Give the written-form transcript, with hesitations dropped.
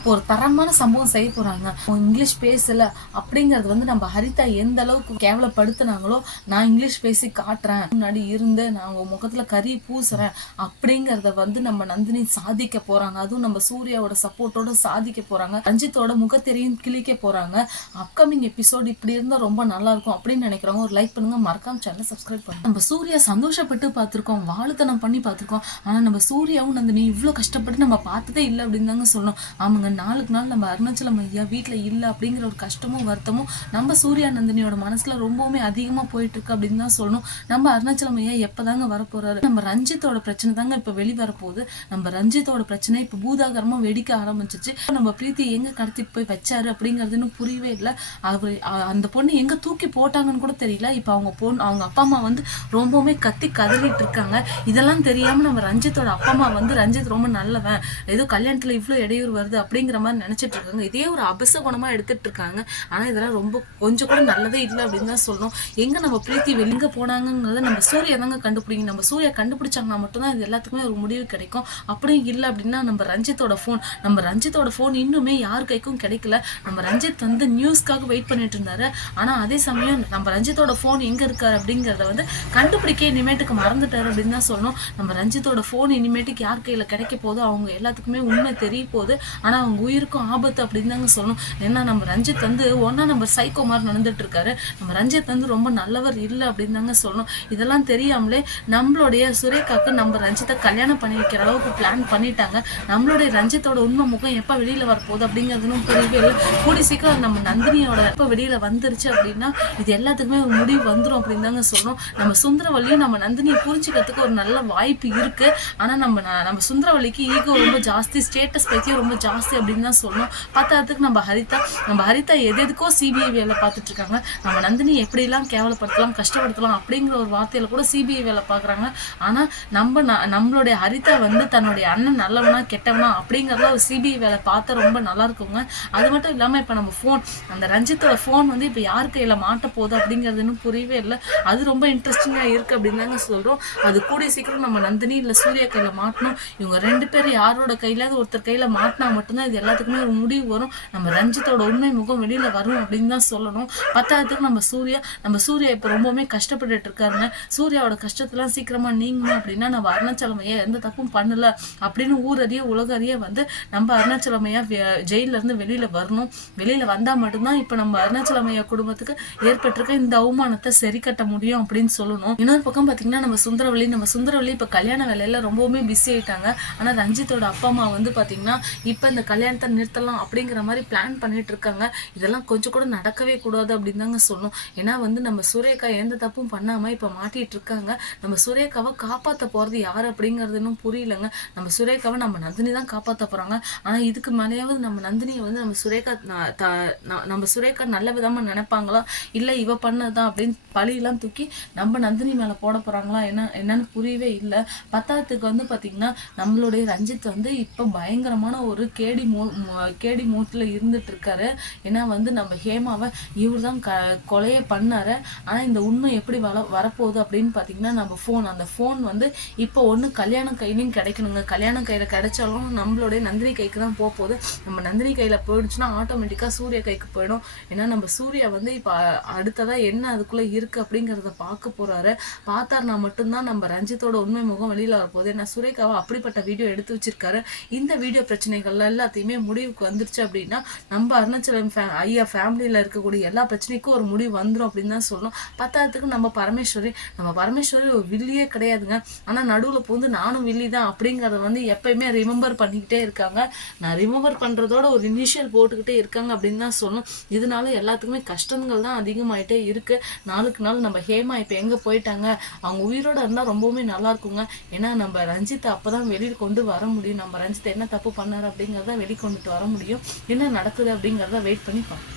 இப்போ ஒரு தரமான சம்பவம் செய்ய போறாங்க. இங்கிலீஷ் பேசல அப்படிங்கறது வந்து நம்ம ஹரிதா எந்த அளவுக்கு கேவலப்படுத்தினாங்களோ, நான் இங்கிலீஷ் பேசி காட்டுறேன், முன்னாடி இருந்து நான் உங்க முகத்துல கறி பூசுறேன் அப்படிங்கறத வந்து நம்ம நந்தினி சாதிக்க போறாங்க. அதுவும் நம்ம சூர்யாவோட சப்போர்ட்டோட சாதிக்க போறாங்க. ரஞ்சித்தோட முகத்தெரியும் கிழிக்க போறாங்க. அப்கமிங் எபிசோட் இப்படி இருந்தா ரொம்ப நல்லா இருக்கும் அப்படின்னு நினைக்கிறவங்க ஒரு லைக் பண்ணுங்க, மறக்காம சேனலை சப்ஸ்கிரைப் பண்ணுங்க. நம்ம சூர்யா சந்தோஷப்பட்டு பார்த்திருக்கோம், வாழுத்தனம் பண்ணி பார்த்திருக்கோம். ஆனா நம்ம சூர்யாவும் நந்தினி இவ்வளவு கஷ்டப்பட்டு நம்ம பார்த்ததே இல்லை அப்படின்னு தாங்க சொல்லணும். ஆமாங்க, நாளுக்கு நாள் நம்ம அருணாச்சலம் ஐயா வீட்டுல இல்லை அப்படிங்கிற ஒரு கஷ்டமும் வருத்தமும் நம்ம சூர்யா நந்தினியோட மனசுல ரொம்பவுமே அதிகமா போயிட்டு இருக்கு அப்படின்னு தான் சொல்லணும். நம்ம அருணாச்சலம் ஐயா எப்பதாங்க வரப்போறாரு? நம்ம ரஞ்சித்தோட பிரச்சனை தாங்க இப்ப வெளிவரப்போகுது. நம்ம ரஞ்சித்தோட பிரச்சனை இப்ப பூதாகரமா வெடிக்க ஆரம்பிச்சிச்சு. நம்ம பிரீத்தி எங்க கடத்திட்டு போய் வச்சாரு அப்படிங்கறதுன்னு புரியவே இல்லை. அவரு அந்த பொண்ணு எங்க தூக்கி போட்டாங்கன்னு கூட தெரியல. இப்ப அவங்க அப்பா அம்மா வந்து ரொம்பவுமே கத்தி கதறிட்டு இருக்காங்க. இதெல்லாம் தெரியாம நம்ம ரஞ்சித்தோட அப்பா அம்மா வந்து ரஞ்சித் ரொம்ப நல்லவன், ஏதோ கல்யாணத்துல இவ்வளவு இடையூறு வருது அப்படிங்கிற மாதிரி நினைச்சிட்டு இருக்காங்க. இதே ஒரு அபசகுணமா எடுத்துட்டு இருக்காங்க. ஆனா இதெல்லாம் ரொம்ப கொஞ்சம் கூட நல்லதே இல்லை அப்படின்னு தான் சொல்லணும். எங்க நம்ம பிரீத்தி வெளிங்க போனாங்கிறத நம்ம சூர்யா தாங்க கண்டுபிடிங்க. நம்ம சூர்யா கண்டுபிடிச்சாங்கன்னா மட்டும்தான் இது எல்லாத்துக்குமே ஒரு முடிவு கிடைக்கும். அப்படியும் இல்லை அப்படின்னா நம்ம ரஞ்சித்தோட ஃபோன் இன்னுமே யார் கைக்கும் கிடைக்கல. நம்ம ரஞ்சித் வந்து நியூஸ்க்காக வெயிட் பண்ணிட்டு இருந்தாரு. ஆனா அதே சமயம் நம்ம ரஞ்சித்தோட ஃபோன் எங்க இருக்காரு அப்படிங்கறத வந்து கண்டுபிடிக்க இனிமேட்டுக்கு மறந்துட்டாரு அப்படின்னு தான் சொல்லணும். நம்ம ரஞ்சித்தோட ஃபோன் இனிமேட்டுக்கு யார் கையில கிடைக்க போதோ அவங்க எல்லாத்துக்குமே உண்மை தெரிய போகுது. ஆனா அவங்க உயிருக்கும் ஆபத்து அப்படின்னு தாங்க சொல்லணும். ஏன்னா நம்ம ரஞ்சித் வந்து ஒன்னா நம்பர் சைக்கோ மாதிரி நடந்துட்டு இருக்காரு. நம்ம ரஞ்சித் வந்து ரொம்ப நல்லவர் இல்லை அப்படின்னு தாங்க சொல்லணும். இதெல்லாம் தெரியாமலே நம்மளுடைய சுரேகாக்கு நம்ம ரஞ்சித்தை கல்யாணம் பண்ணி வைக்கிற அளவுக்கு பிளான் பண்ணிட்டாங்க. நம்மளுடைய ரஞ்சித்தோட உண்மை முகம் எப்ப வெளியில வரப்போகுது அப்படிங்கிறதுன்னு புரியவே இல்லை. கூடி சீக்கிரம் நம்ம நந்தினியோட எப்ப வெளியில வந்துருச்சு அப்படின்னா இது எல்லாத்துக்குமே ஒரு முடிவு வந்துடும் அப்படின்னு தாங்க சொல்லணும். நம்ம சுந்தரவல்லியும் நம்ம நந்தினியை புரிஞ்சுக்கிறதுக்கு ஒரு நல்ல வாய்ப்பு இருக்கு. ஆனா நம்ம சுந்தரவல்லிக்கு ஈகோ ரொம்ப ஜாஸ்தி, ஸ்டேட்டஸ் பத்தியும் ரொம்ப ஜாஸ்தி அப்படின்னு தான் சொல்லணும். பார்த்ததுக்கு நம்ம ஹரிதா எதுக்கோ சிபிஐ வேலை பார்த்துட்டு இருக்காங்க. நம்ம நந்தினி எப்படிலாம் கேவலப்படுத்தலாம், கஷ்டப்படுத்தலாம் அப்படிங்கிற ஒரு வார்த்தையில கூட சிபிஐ வேலை பார்க்குறாங்க. ஆனா நம்மளுடைய ஹரிதா வந்து தன்னுடைய அண்ணன் நல்லவனா கெட்டவனா அப்படிங்கறத ஒரு சிபிஐ வேலை பார்த்தா ரொம்ப நல்லா இருக்குங்க. அது மட்டும் இல்லாம இப்ப நம்ம போன், அந்த ரஞ்சித்தோட போன் வந்து இப்ப யார் கையில மாட்ட போகுது அப்படிங்கிறது இன்னும் புரியவே இல்லை. அது ரொம்ப இன்ட்ரெஸ்டிங்கா இருக்கு அப்படின்னு தாங்க சொல்றோம். அது கூடிய சீக்கிரம் நம்ம நந்தினி இல்ல சூர்யா கையில மாட்டணும். இவங்க ரெண்டு பேரும் யாரோட கையிலாவது ஒருத்தர் கையில மாட்டினா மட்டும்தான் இது எல்லாத்துக்குமே ஒரு முடிவு வரும். நம்ம ரஞ்சித்தோட உண்மை முகம் வெளியில வரும் அப்படின்னு தான் சொல்லணும். பத்தாவதுக்கு நம்ம சூர்யா இப்ப ரொம்பவுமே கஷ்டப்பட்டுட்டு இருக்காருங்க. சூர்யாவோட கஷ்டத்தெல்லாம் சீக்கிரமா நீங்கணும் அப்படின்னா நம்ம அருணாச்சலமையா எந்த தப்பும் பண்ணல அப்படின்னு ஊரறிய உலகறிய வந்து நம்ம அருணாச்சலமையா ஜெயில இருந்து வெளியில வரணும். வெளியில வந்தா மட்டும்தான் இப்ப நம்ம அருணாச்சலமையா குடும்பத்துக்கு ஏற்பட்டிருக்க இந்த அவமானத்தை சரி கட்ட முடியும் அப்படின்னு சொல்லணும். இன்னொரு பக்கம் பாத்தீங்கன்னா நம்ம சுந்தரவல்லி இப்ப கல்யாண வேலையில ரொம்பவுமே பிஸி ஆயிட்டாங்க. ஆனா ரஞ்சித்தோட அப்பா அம்மா வந்து பாத்தீங்கன்னா இப்ப இந்த கல்யாணத்தை நிறுத்தலாம் அப்படிங்கிற மாதிரி பிளான் பண்ணிட்டு இருக்காங்க. இதெல்லாம் கொஞ்சம் கூட நடக்கவே கூடாது அப்படின்னு தாங்க சொல்லணும். ஏன்னா வந்து நம்ம சுரேகா எந்த தப்பும் பண்ணாம இப்ப மாட்டிட்டு இருக்காங்க. நம்ம சுரேகாவை காப்பாத்த போறது யாரு அப்படிங்கறது இன்னும் புரியலங்க. நம்ம சுரேகாவை நம்ம நந்தினி தான் காப்பாத்த போறாங்க. ஆனா இதுக்கு மேலேயாவது நம்ம நந்தினியை வந்து நம்ம சுரேகா நல்ல விதமா நினைப்பாங்களா, இல்ல இவ பண்ணதான் அப்படின்னு பழியெல்லாம் தூக்கி நம்ம நந்தினி மேல போட போறாங்களா என்னன்னு புரியவே இல்லை. பத்தாவதுக்கு வந்து பாத்தீங்கன்னா நம்மளுடைய ரஞ்சித் வந்து இப்ப பயங்கரமான ஒரு கேடி மூட்ல இருந்துட்டு இருக்காரு. ஏன்னா வந்து நம்ம ஹேமாவை இவர் தான் கொலைய பண்ணாரு. ஆனா இந்த உண்மை எப்படி வரப்போகுது அப்படின்னு பாத்தீங்கன்னா நம்ம அந்த போன் வந்து இப்போ ஒண்ணு கல்யாண கையிலையும் கிடைக்கணுங்க. கல்யாண கையில கிடைச்சாலும் நம்மளுடைய நந்தினி கைக்கு தான் போகுது. நம்ம நந்தினி கையில போயிடுச்சுன்னா ஆட்டோமேட்டிக்கா சூர்யா கைக்கு போயிடும். ஏன்னா நம்ம சூர்யா வந்து இப்ப அடுத்ததா என்ன அதுக்குள்ள இருக்கு அப்படிங்கறத பார்க்க போறாரு. பார்த்தாருனா மட்டும்தான் நம்ம ரஞ்சித்தோட உண்மை முகம் வெளியில வரப்போகுது. ஏன்னா சுரேகாவை அப்படிப்பட்ட வீடியோ எடுத்து வச்சிருக்காரு. இந்த வீடியோ பிரச்சனைகள் எல்லாத்தையுமே முடிவுக்கு வந்துருச்சு அப்படின்னா நம்ம அருணாச்சலம் ஐயா ஃபேமிலியில இருக்கக்கூடிய எல்லா பிரச்சனைக்கும் ஒரு முடிவு வந்துடும் அப்படின்னு தான் சொல்லணும். பத்தாவதுக்கு நம்ம பரமேஸ்வரி ஒரு வில்லியே கிடையாதுங்க. ஆனா நடுவுல போந்து நானும் வில்லி தான் அப்படிங்கறத வந்து எப்பயுமே ரிமெம்பர் பண்ணிக்கிட்டே இருக்காங்க. நான் ரிமெம்பர் பண்றதோட ஒரு இனிஷியல் போட்டுக்கிட்டே இருக்காங்க அப்படின்னு தான் சொல்லணும். இதனால எல்லாத்துக்குமே கஷ்டங்கள் தான் அதிகமாயிட்டே இருக்கு. நாளுக்கு நாள் நம்ம ஹேமா இப்ப எங்க போயிட்டாங்க, அவங்க உயிரோட இருந்தா ரொம்பவுமே நல்லா இருக்குங்க. ஏன்னா நம்ம ரஞ்சித்தை அப்பதான் வெளியில் கொண்டு வர முடியும். நம்ம ரஞ்சித்தை என்ன தப்பு பண்ணாரு அப்படிங்கறத வெளிக்கொண்டுட்டு வர முடியும். என்ன நடக்குது அப்படிங்கறத வெயிட் பண்ணி பார்ப்போம்.